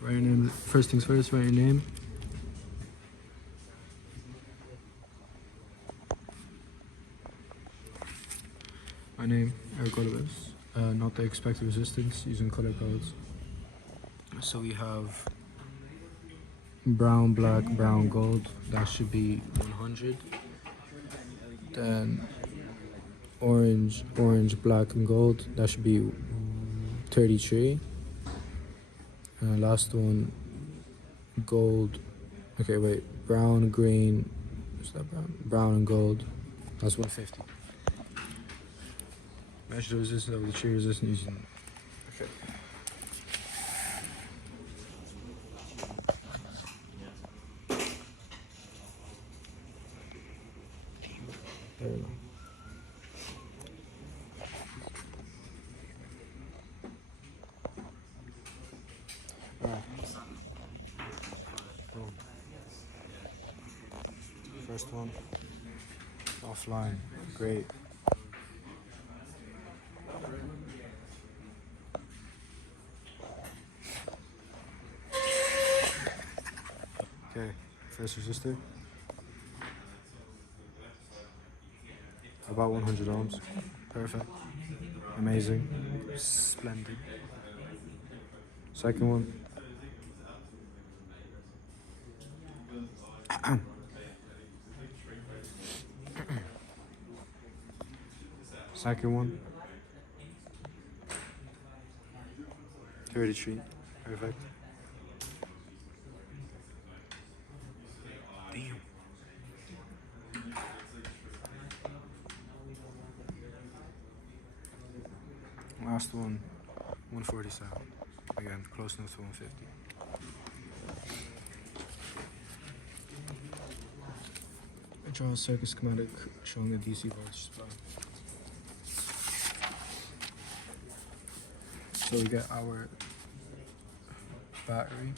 Write your name. First things first, write your name. My name, Eric Olives. Not the expected resistance using color codes. So we have brown, black, brown, gold. That should be 100. Then orange, black, and gold. That should be 33. And last one, gold. Okay, wait. Brown, green. What's that brown? Brown and gold. That's 150. Measure the resistance of the tree resistance using. Okay. There we go. Alright. Boom. First one. Offline. Great. Okay, first resistor. About 100 ohms. Perfect. Amazing. Splendid. Second one. Second one. 33. Perfect. Damn. Last one, 147. Again, close enough to 150. I draw a circuit schematic showing a DC voltage supply. So we get our battery,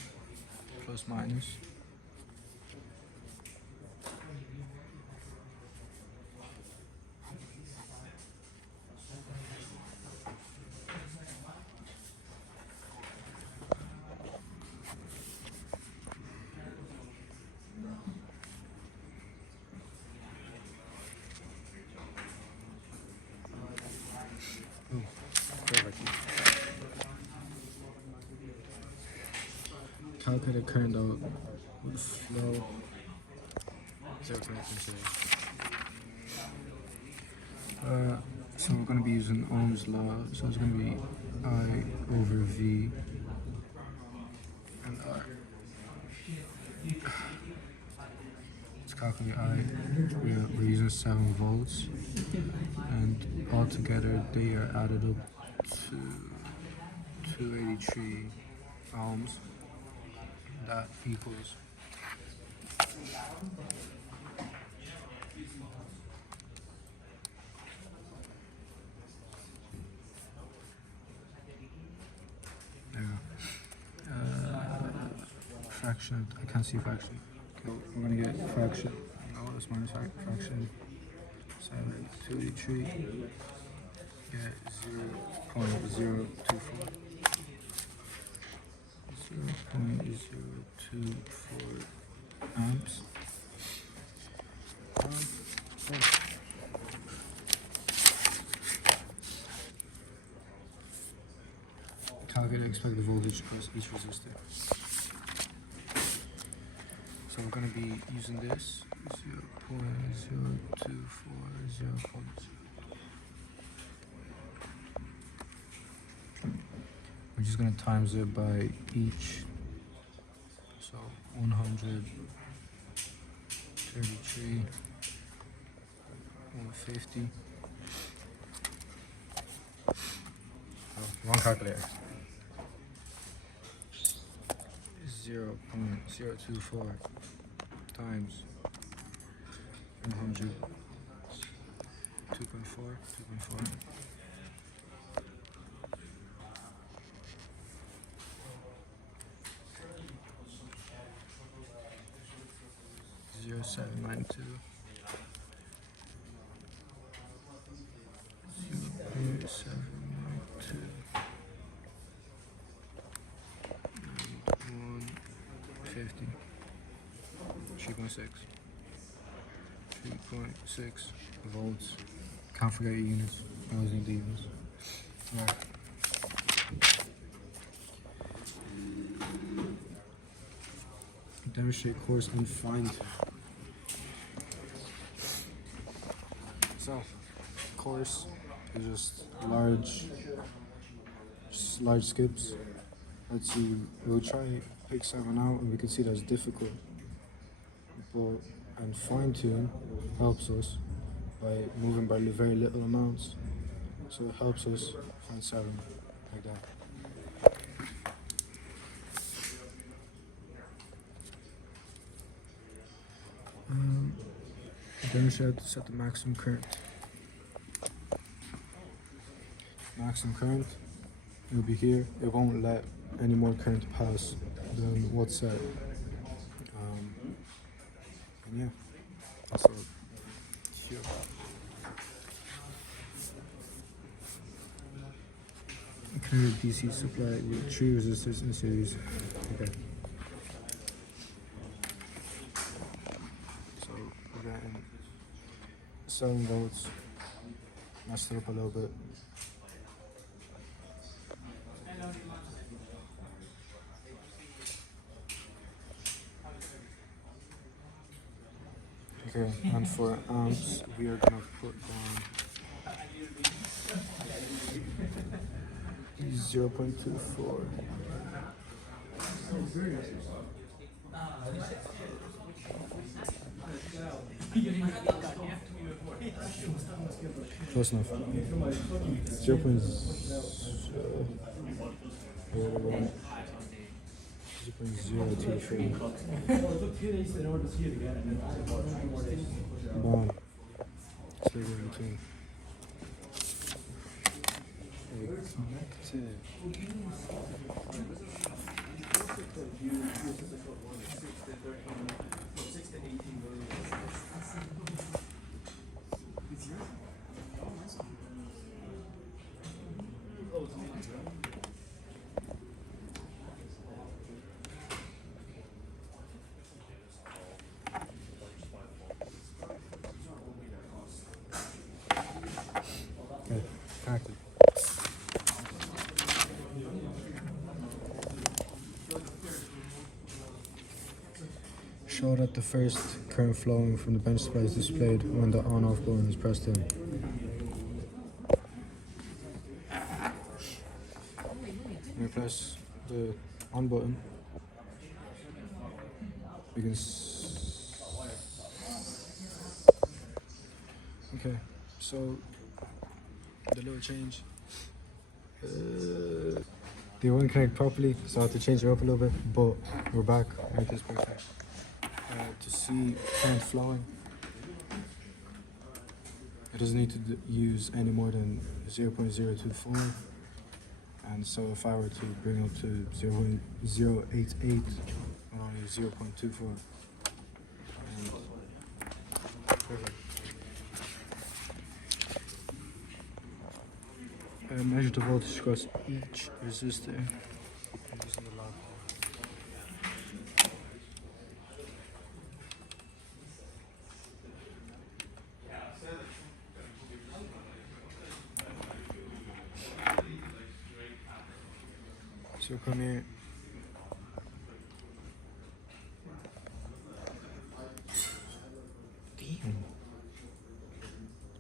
plus minus. Ooh, perfect. Calculate current out with flow 0.3. So we're going to be using Ohm's law. So it's going to be I over V and R. Let's calculate I. We're using 7 volts, and altogether they are added up to 283 ohms. That equals fraction. I can't see fraction. Okay, we're gonna get fraction. Oh, that's minus fraction. 283. Get 0.024. 0.024 amps. So calculate expected voltage across each resistor. So we're going to be using this 0.024, 0.0. We're just going to times it by each. So 133, 150. Oh, wrong calculator. 0.024 times 100. 2.4. 0.792. 0.792. 350. 3.6. 3.6 volts. Can't forget your units. Always need the units. Right. Demonstrate course and find. So, course is just large skips. Let's see. We'll try pick 7 out, and we can see that's difficult. And fine tune helps us by moving by very little amounts. So it helps us find 7 like that. Then we should have to set the maximum current. Maximum current, it'll be here. It won't let any more current pass than what's set. And yeah, that's all. Sure. Current DC supply with 3 resistors in series. Okay. So we're getting 7 volts. Messed it up a little bit. Okay, and for amps, we are gonna put down 0.24. Close enough. 0.023. Bomb. Stay in between. Connected. Okay, connected. Show that the first current flowing from the bench supply is displayed when the on-off button is pressed in. When we press the on button, we can okay, so the little change. They wouldn't connect properly, so I had to change it up a little bit, but we're back. Make this perfect. To see current flowing, it doesn't need to use any more than 0.024, and so if I were to bring up to 0.088, only 0.24. Perfect. Measure the voltage across each resistor using the log. So come here. Damn.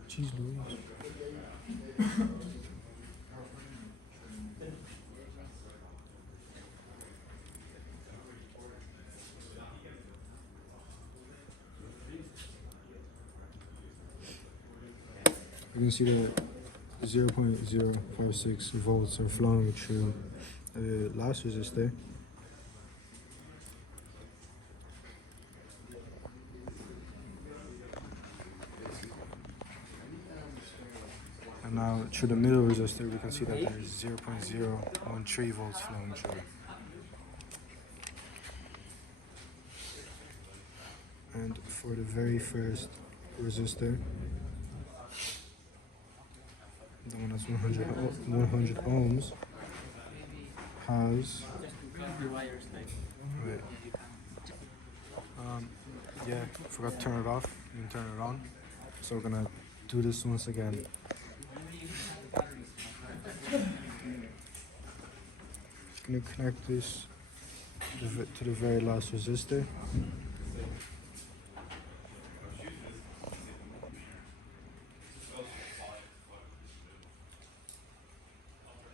Jeez Louise. You can see that 0.046 volts are flowing through the last resistor. And now through the middle resistor, we can see that there's 0.013 volts flowing through. And for the very first resistor, the one that's 100 ohms, has, wait, Yeah, forgot to turn it off and turn it on. So we're gonna do this once again. Gonna connect this to the very last resistor.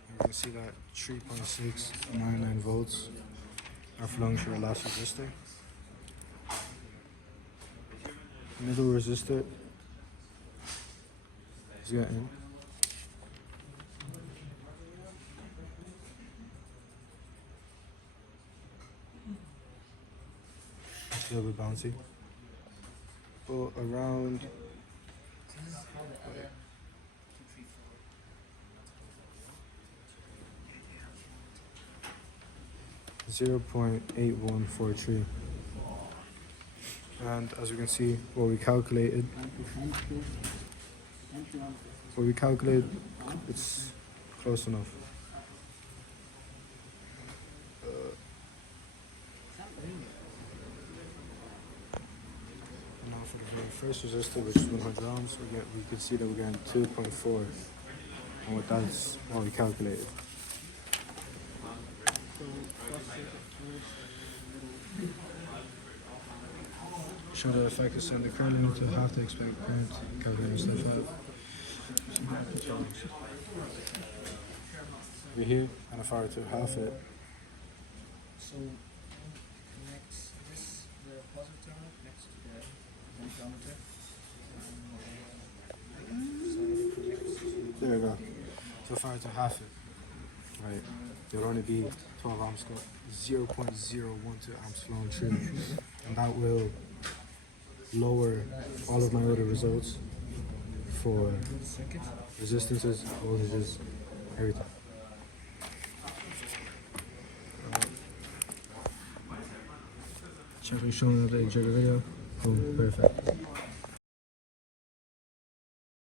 You can see that 3.699 volts are flowing through the last resistor. Middle resistor is getting a little bit bouncy, but around 0.8143. And as you can see, what we calculated, it's close enough. And now for the very first resistor, which is 100 ohms, we can see that we're getting 2.4, and that's what we calculated. Show the effect is on the current limit to half the expected current, calculating stuff out. Over here, and if I were to half it. So next this the positive terminal next to the potentiometer. There we go. So if I were to half it, right, it would only be 12 amps, 0.012 amps flowing through, and that will lower all of my other results for resistances, voltages, everything. Check and show another video. Boom, perfect.